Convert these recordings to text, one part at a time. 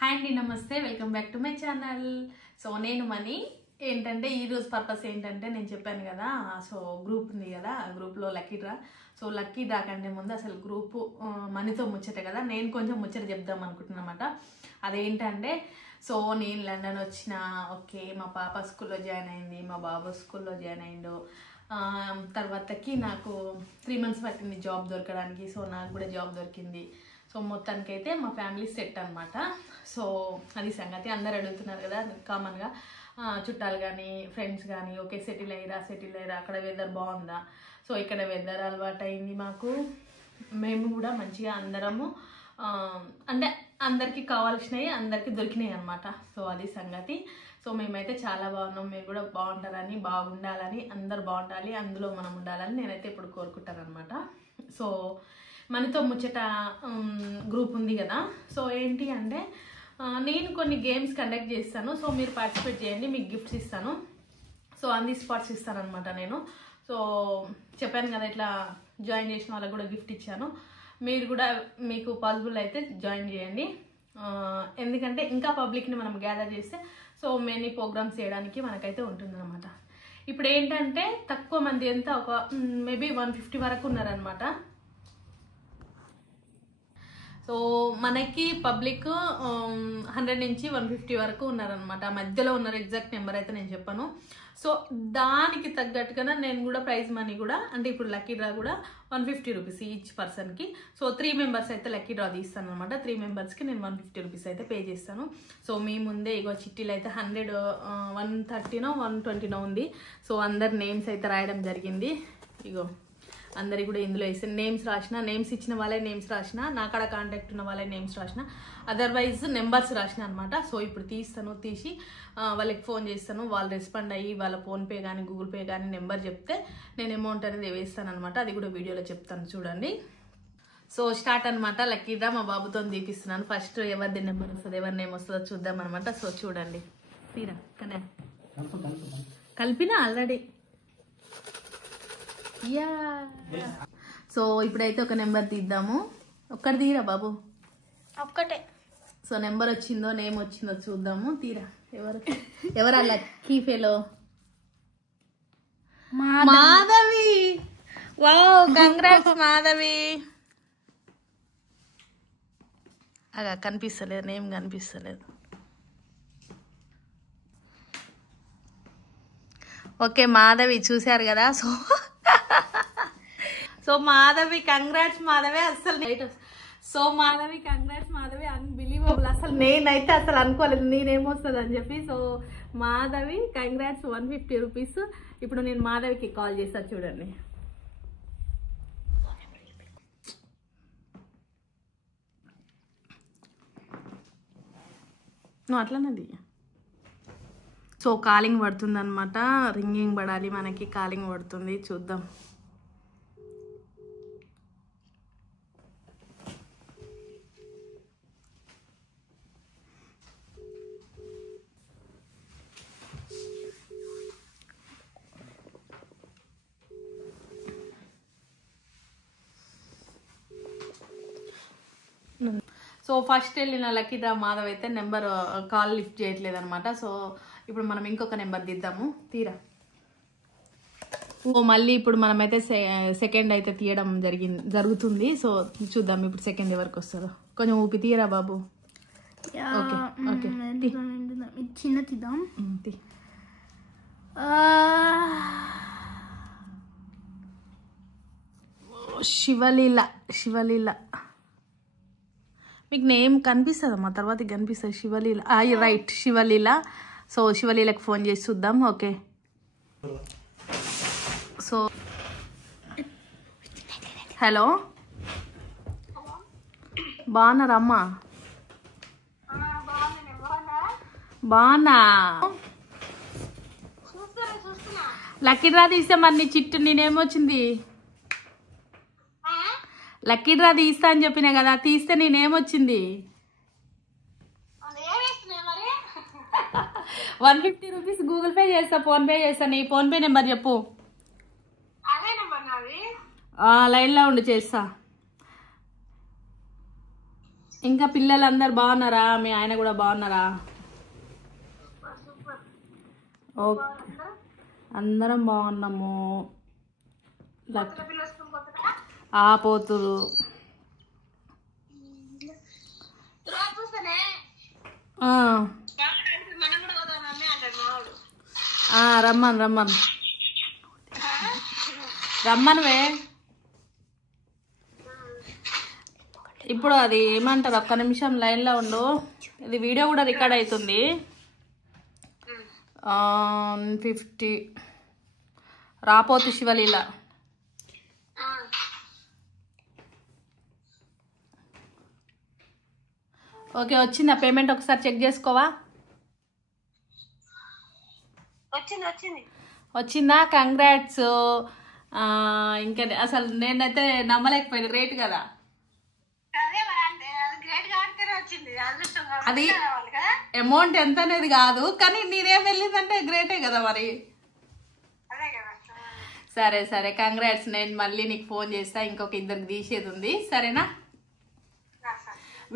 Hi అండి, నమస్తే, welcome back to my channel. So నేను మనీ ఏంటంటే ఈరోజు పర్పస్ ఏంటంటే నేను చెప్పాను కదా, సో గ్రూప్ ఉంది కదా, ఆ గ్రూప్లో lucky draw. So lucky draw కంటే ముందు అసలు గ్రూపు మనీతో ముచ్చట కదా, నేను కొంచెం ముచ్చట చెప్దాం అనుకుంటున్నా అన్నమాట. అదేంటంటే సో నేను లండన్ వచ్చిన, ఓకే, మా పాప స్కూల్లో జాయిన్ అయింది, మా బాబు స్కూల్లో జాయిన్ అయిండు. తర్వాతకి నాకు 3 months పట్టింది జాబ్ దొరకడానికి. సో నాకు కూడా జాబ్ దొరికింది. సో మొత్తానికైతే మా ఫ్యామిలీ సెట్ అనమాట. సో అది సంగతి. అందరు అడుగుతున్నారు కదా కామన్గా, చుట్టాలు కానీ ఫ్రెండ్స్ కానీ, ఓకే సెటిల్ అయ్యారా, అక్కడ వెదర్ బాగుందా. సో ఇక్కడ వెదర్ అలవాటు అయింది మాకు. మేము కూడా మంచిగా అందరము అంటే అందరికీ కావాల్సినవి అందరికీ దొరికినాయి అనమాట. సో అది సంగతి. సో మేమైతే చాలా బాగున్నాం. మీరు కూడా బాగుంటారని, బాగుండాలని, అందరు బాగుండాలి, అందులో మనం ఉండాలని నేనైతే ఇప్పుడు కోరుకుంటాను అనమాట. సో మనతో ముచ్చట గ్రూప్ ఉంది కదా. సో ఏంటి అంటే నేను కొన్ని గేమ్స్ కండక్ట్ చేస్తాను. సో మీరు పార్టిసిపేట్ చేయండి, మీకు గిఫ్ట్స్ ఇస్తాను. సో అన్ని స్పాట్స్ ఇస్తాను అనమాట నేను. సో చెప్పాను కదా ఇట్లా జాయిన్ చేసిన వాళ్ళకి కూడా గిఫ్ట్ ఇచ్చాను. మీరు కూడా మీకు పాసిబుల్ అయితే జాయిన్ చేయండి. ఎందుకంటే ఇంకా పబ్లిక్ని మనం గ్యాదర్ చేస్తే సో మెనీ ప్రోగ్రామ్స్ చేయడానికి మనకైతే ఉంటుందన్నమాట. ఇప్పుడు ఏంటంటే తక్కువ మంది, ఎంత ఒక మేబీ 150 వరకు ఉన్నారనమాట. సో మనకి పబ్లిక్ 100 నుంచి 150 వరకు ఉన్నారనమాట. మధ్యలో ఉన్నారు, ఎగ్జాక్ట్ నెంబర్ అయితే నేను చెప్పాను. సో దానికి తగ్గట్టుగా నేను కూడా ప్రైజ్ మనీ కూడా, అంటే ఇప్పుడు లక్కీ డ్రా కూడా 150 రూపీస్ ఈచ్ పర్సన్కి. సో 3 members అయితే లక్కీ డ్రా తీస్తాను అనమాట. 3 membersకి నేను 150 రూపీస్ అయితే పే చేస్తాను. సో మీ ముందే ఇగో చిట్టీలు అయితే 100, 130నో 120నో ఉంది. సో అందరి నేమ్స్ అయితే రాయడం జరిగింది. ఇగో అందరికి కూడా ఇందులో వేసి నేమ్స్ రాసిన, నేమ్స్ ఇచ్చిన వాళ్ళే నేమ్స్ రాసిన, నా కాడ కాంటాక్ట్ ఉన్న వాళ్ళే నేమ్స్ రాసిన, అదర్వైజ్ నెంబర్స్ రాసిన అనమాట. సో ఇప్పుడు తీసి వాళ్ళకి ఫోన్ చేస్తాను. వాళ్ళు రెస్పాండ్ అయ్యి వాళ్ళ ఫోన్పే కానీ గూగుల్ పే కానీ నెంబర్ చెప్తే నేను అమౌంట్ అనేది వేస్తాను అనమాట. అది కూడా వీడియోలో చెప్తాను చూడండి. సో స్టార్ట్ అనమాట. లక్కీ డ్రా మా బాబుతో తీపిస్తున్నాను. ఫస్ట్ ఎవరిది నెంబర్ వస్తుంది, ఎవరి నేమ్ వస్తుందో చూద్దాం అనమాట. సో చూడండి, తీరా కనే కలిపినా ఆల్రెడీ. యా సో ఇప్పుడైతే ఒక నెంబర్ తీద్దాము. ఒక్కటి తీరా బాబు, ఒక్కటే. సో నెంబర్ వచ్చిందో నేమ్ వచ్చిందో చూద్దాము. తీరా ఎవరు lucky fellow? Madhavi. Wow, congrats Madhavi. అగా కనిపిస్తలేదు, నేమ్ కనిపిస్తలేదు. ఓకే మాధవి చూశారు కదా. So Madhavi congrats Madhavi. అసలు so Madhavi congrats Madhavi, unbelievable. అసలు నేనైతే అసలు అనుకోలేదు నేనేమొస్తుంది అని చెప్పి. So Madhavi congrats, 150 rupees. ఇప్పుడు నేను మాధవికి కాల్ చేస్తా చూడండి. నువ్వు అట్లనేది. సో కాలింగ్ పడుతుంది అనమాట, రింగింగ్ పడాలి మనకి, కాలింగ్ పడుతుంది. చూద్దాం. సో ఫస్ట్ వెళ్ళిన లక్కీ డ్రా మాధవ్ అయితే నెంబర్ కాల్ లిఫ్ట్ చేయట్లేదు అనమాట. సో ఇప్పుడు మనం ఇంకొక నెంబర్ తీద్దాము. తీరా. ఓ మళ్ళీ ఇప్పుడు మనమైతే సెకండ్ అయితే తీయడం జరుగుతుంది. సో చూద్దాం ఇప్పుడు సెకండ్ ఎవరికి వస్తుందో. కొంచెం ఊపి తీయరా బాబు. ఓకే చిన్న తీద్దాం. శివలీల మీకు నేమ్ కనిపిస్తుందమ్మా, తర్వాత కనిపిస్తుంది. శివలీల, రైట్, శివలీల. సో శివలీలకు ఫోన్ చేసి చూద్దాం. ఓకే సో హలో, బాగున్నారా అమ్మా? బాగున్నా. లక్కీ డ్రా తీస్తే మరి నీ చిట్టు నేనేమొచ్చింది? లక్కీ డ్రా తీస్తా అని చెప్పినా కదా, తీస్తే నేనేమొచ్చింది? 150 రూపీస్ గూగుల్ పే చేస్తా, ఫోన్ పే చేస్తా. నీ ఫోన్ పే నెంబర్ చెప్పు. లైన్లో ఉండి చేస్తా. ఇంకా పిల్లలందరు బాగున్నారా? మీ ఆయన కూడా బాగున్నారా? ఓకే, అందరం బాగున్నాము. పోతురు రమ్మను రమ్మను రమ్మనువే. ఇప్పుడు అది ఏమంటారు, ఒక్క నిమిషం లైన్లో ఉండు. ఇది వీడియో కూడా రికార్డ్ అవుతుంది. 50 రాపోతు శివలీల. ఓకే, వచ్చిందా పేమెంట్? ఒకసారి చెక్ చేసుకోవా? వచ్చిందా? కంగ్రాట్స్. ఇంకా అసలు నేనైతే నమ్మలేకపోయింది. గ్రేట్ కదా అది. అమౌంట్ ఎంత అనేది కాదు, కానీ నేనేం వెళ్ళిందంటే గ్రేటే కదా మరి. సరే సరే, కంగ్రాట్స్. నేను మళ్ళీ నీకు ఫోన్ చేస్తా, ఇంకొక ఇద్దరికి తీసేది ఉంది. సరేనా?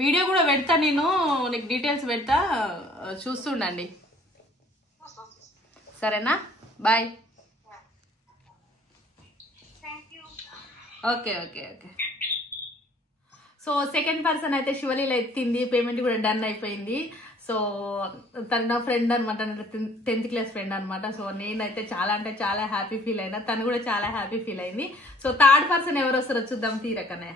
వీడియో కూడా పెడతా, నేను నీకు డీటెయిల్స్ పెడతా, చూస్తుండండి. సరేనా? Bye. Okay okay okay. So second person అయితే శివలీల ఎత్తింది, పేమెంట్ కూడా డన్ అయిపోయింది. సో తను నా ఫ్రెండ్ అనమాట, 10th క్లాస్ ఫ్రెండ్ అనమాట. సో నేనైతే చాలా అంటే చాలా హ్యాపీ ఫీల్ అయినా, తను కూడా చాలా హ్యాపీ ఫీల్ అయింది. సో థర్డ్ పర్సన్ ఎవరు వస్తారో చూద్దాం తీరకనే.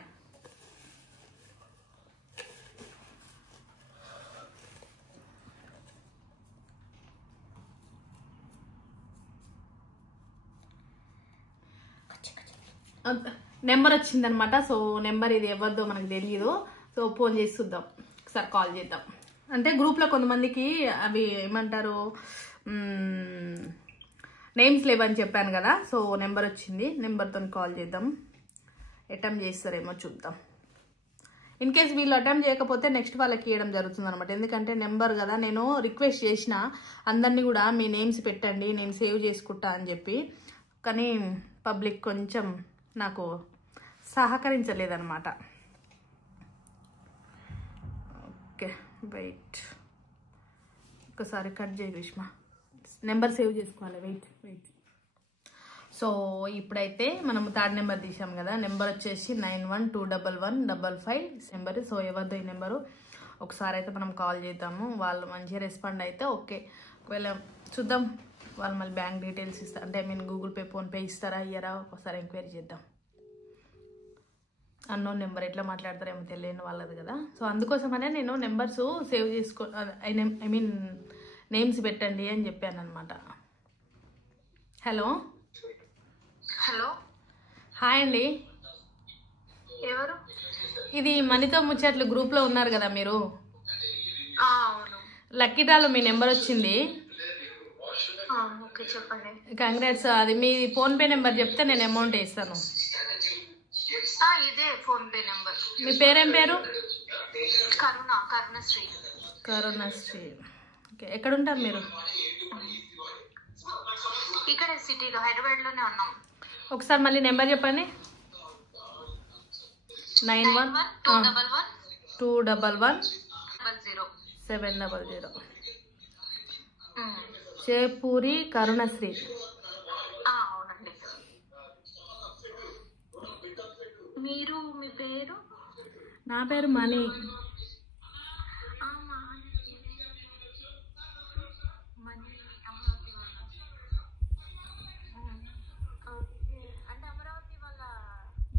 నెంబర్ వచ్చిందనమాట. సో నెంబర్ ఇది ఎవరిదో మనకు తెలియదు. సో ఫోన్ చేసి చూద్దాం, ఒకసారి కాల్ చేద్దాం. అంటే గ్రూప్లో కొంతమందికి అవి ఏమంటారు, నేమ్స్ లేవని చెప్పాను కదా. సో నెంబర్ వచ్చింది, నెంబర్తో కాల్ చేద్దాం. అటెంప్ట్ చేస్తారేమో చూద్దాం. ఇన్ కేస్ వీళ్ళు అటెంప్ట్ చేయకపోతే నెక్స్ట్ వాళ్ళకి ఇవ్వడం జరుగుతుంది అనమాట. ఎందుకంటే నెంబర్ కదా, నేను రిక్వెస్ట్ చేసిన అందరినీ కూడా మీ నేమ్స్ పెట్టండి, నేను సేవ్ చేసుకుంటా అని చెప్పి. కానీ పబ్లిక్ కొంచెం నాకు సహకరించలేదన్నమాట. ఓకే వెయిట్, ఒకసారి కట్ చేయి గ్రీష్మ, నెంబర్ సేవ్ చేసుకోవాలి. Wait wait. సో ఇప్పుడైతే మనం థర్డ్ నెంబర్ తీసాం కదా. నెంబర్ వచ్చేసి 912115 నెంబర్. సో ఎవరిదో ఈ నెంబరు, ఒకసారి అయితే మనం కాల్ చేద్దాము. వాళ్ళు మంచిగా రెస్పాండ్ అయితే ఓకే. ఒకవేళ చూద్దాం, వాళ్ళు మళ్ళీ బ్యాంక్ డీటెయిల్స్ ఇస్తారు, అంటే గూగుల్ పే ఫోన్పే ఇస్తారా ఇయ్యరా, ఒకసారి ఎంక్వైరీ చేద్దాం. అన్నోన్ నెంబర్ ఎట్లా మాట్లాడతారేమో తెలియని వాళ్ళది కదా. సో అందుకోసమనే నేను నెంబర్స్ సేవ్ చేసుకో, ఐ మీన్ నేమ్స్ పెట్టండి అని చెప్పాను అనమాట. హలో హలో, హాయ్ అండి. ఎవరు? ఇది మనీతో ముచ్చట్లు గ్రూప్లో ఉన్నారు కదా మీరు. అవును, లక్కీ డ్రాలో మీ నెంబర్ వచ్చింది. ఓకే చెప్పండి. కంగ్రాట్స్. అది మీ ఫోన్పే నెంబర్ చెప్తే నేను అమౌంట్ వేస్తాను. ఇదే ఫోన్ పే నెంబర్. మీ పేరేం పేరు? కరుణశ్రీ. కరుణశ్రీ. ఓకే, ఎక్కడ ఉంటారు మీరు? ఇక్కడ సిటీలో, హైదరాబాద్ లోనే ఉన్నాం. ఒకసారి మళ్ళీ నెంబర్ చెప్పండి. 9121110700. చేపూరి కరుణశ్రీ. అవునండి. మీరు, మీ పేరు? నా పేరు మణి.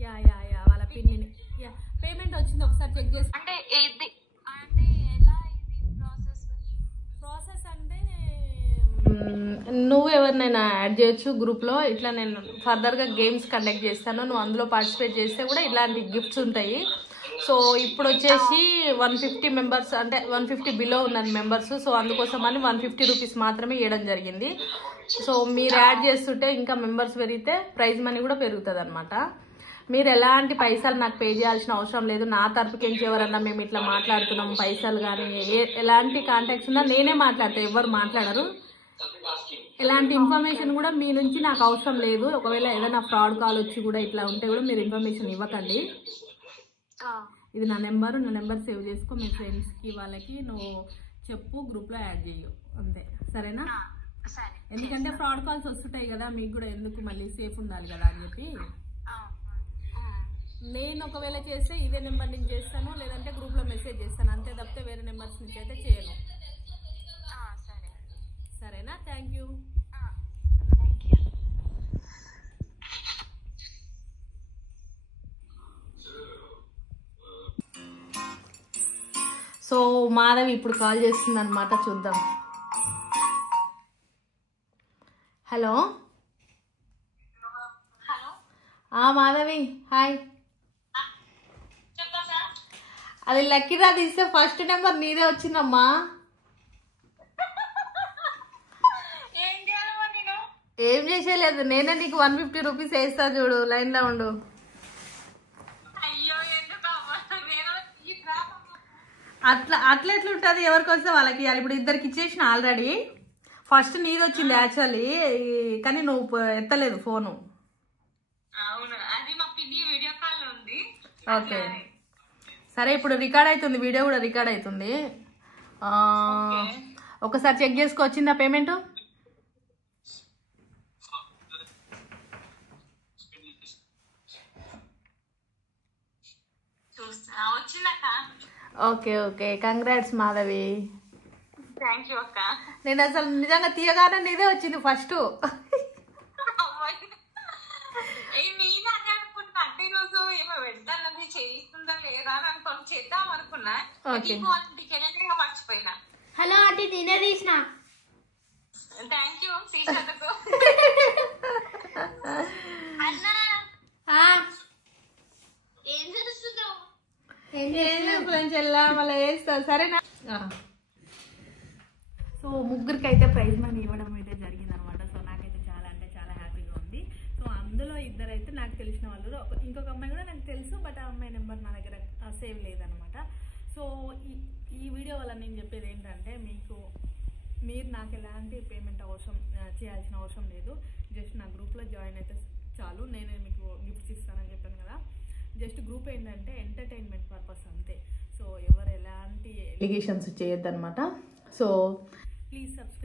యా యా యా, వాళ్ళ పిన్ని. యా, పేమెంట్ వచ్చింది, ఒకసారి చెక్ చేసి. అంటే ఏది, అంటే ఎలా ఇది ప్రాసెస్ అంటే నువ్వు ఎవరినైనా యాడ్ చేయొచ్చు గ్రూప్లో. ఇట్లా నేను ఫర్దర్గా గేమ్స్ కండక్ట్ చేస్తాను, నువ్వు అందులో పార్టిసిపేట్ చేస్తే కూడా ఇలాంటి గిఫ్ట్స్ ఉంటాయి. సో ఇప్పుడు వచ్చేసి 150 మెంబర్స్, అంటే 150 బిలో ఉన్నది మెంబర్స్. సో అందుకోసమని 150 రూపీస్ మాత్రమే ఇవ్వడం జరిగింది. సో మీరు యాడ్ చేస్తుంటే ఇంకా మెంబర్స్ పెరిగితే ప్రైజ్ మనీ కూడా పెరుగుతుంది అనమాట. మీరు ఎలాంటి పైసలు నాకు పే చేయాల్సిన అవసరం లేదు. నా తరపుకి ఎవరన్నా మేము ఇట్లా మాట్లాడుతున్నాం పైసలు కానీ ఎలాంటి కాంటాక్ట్స్ ఉన్నా నేనే మాట్లాడతా, ఎవరు మాట్లాడరు. ఎలాంటి ఇన్ఫర్మేషన్ కూడా మీ నుంచి నాకు అవసరం లేదు. ఒకవేళ ఏదైనా ఫ్రాడ్ కాల్ వచ్చి కూడా ఇట్లా ఉంటే కూడా మీరు ఇన్ఫర్మేషన్ ఇవ్వకండి. ఇది నా నెంబర్ సేవ్ చేసుకో, మీ ఫ్రెండ్స్కి వాళ్ళకి నువ్వు చెప్పు, గ్రూప్లో యాడ్ చేయు అంతే, సరేనా? సరే. ఎందుకంటే ఫ్రాడ్ కాల్స్ వస్తుంటాయి కదా, మీకు కూడా ఎందుకు మళ్ళీ సేఫ్ ఉండాలి కదా అని చెప్పి. నేను ఒకవేళ చేస్తే ఇదే నెంబర్ నుంచి చేస్తాను, లేదంటే గ్రూప్లో మెసేజ్ చేస్తాను, అంతే తప్పితే వేరే నెంబర్స్ నుంచి అయితే చేయను. సరేనా? Thank you. సో మాధవి ఇప్పుడు కాల్ చేస్తుంది అనమాట, చూద్దాం. Hello Madhavi, hi. అది లక్కీరా తీస్తే ఫస్ట్ నెంబర్ నీదే వచ్చిందమ్మా. ఏం చేసేలేదు, నేనే నీకు 150 రూపీస్ వేస్తా, చూడు, లైన్లో ఉండు. అట్లా ఎట్లుంటుంది, ఎవరికి వస్తే వాళ్ళకి ఇవ్వాలి. ఇప్పుడు ఇద్దరికి ఇచ్చేసిన ఆల్రెడీ, ఫస్ట్ నీది వచ్చింది యాక్చువల్లీ, కానీ నువ్వు ఎత్తలేదు ఫోను. ఓకే సరే, ఇప్పుడు రికార్డ్ అవుతుంది, వీడియో కూడా రికార్డ్ అవుతుంది. ఒకసారి చెక్ చేసుకో, వచ్చిందా payment? Okay okay, congrats Madhavi. Thank you అక్క. నేను అసలు నిజంగా తీయగానే నీదే వచ్చింది ఫస్ట్. చేయిస్తుందా లేదా అని అనుకోని చేద్దాం అనుకున్నా, మర్చిపోయినా. హలో ఆంటీ, నేనే తీసిన. థ్యాంక్ యూ తీసినందుకు. అన్నా ఏం చేస్తున్నావు? మళ్ళీ వేస్తా, సరేనా? సో ముగ్గురికి అయితే ప్రైజ్ మనీ ఇవ్వడం అయితే జరిగింది అనమాట. సో నాకైతే చాలా అంటే చాలా హ్యాపీగా ఉంది. సో అందులో ఇద్దరైతే నాకు తెలిసిన వాళ్ళు, ఇంకొక అమ్మాయి కూడా నాకు తెలుసు, బట్ ఆ అమ్మాయి నెంబర్ నా దగ్గర సేవ్ లేదనమాట. సో ఈ వీడియో వల్ల నేను చెప్పేది ఏంటంటే, మీరు నాకు ఎలాంటి పేమెంట్ చేయాల్సిన అవసరం లేదు. జస్ట్ నా గ్రూప్లో జాయిన్ అయితే చాలు, నేనే మీకు గిఫ్ట్స్ ఇస్తానని చెప్పాను కదా. జస్ట్ గ్రూప్ ఏంటంటే ఎంటర్టైన్మెంట్ పర్పస్ అంతే. సో ఎవరు ఎలాంటి ఎలిగేషన్స్ చేయొద్దనమాట. So please subscribe.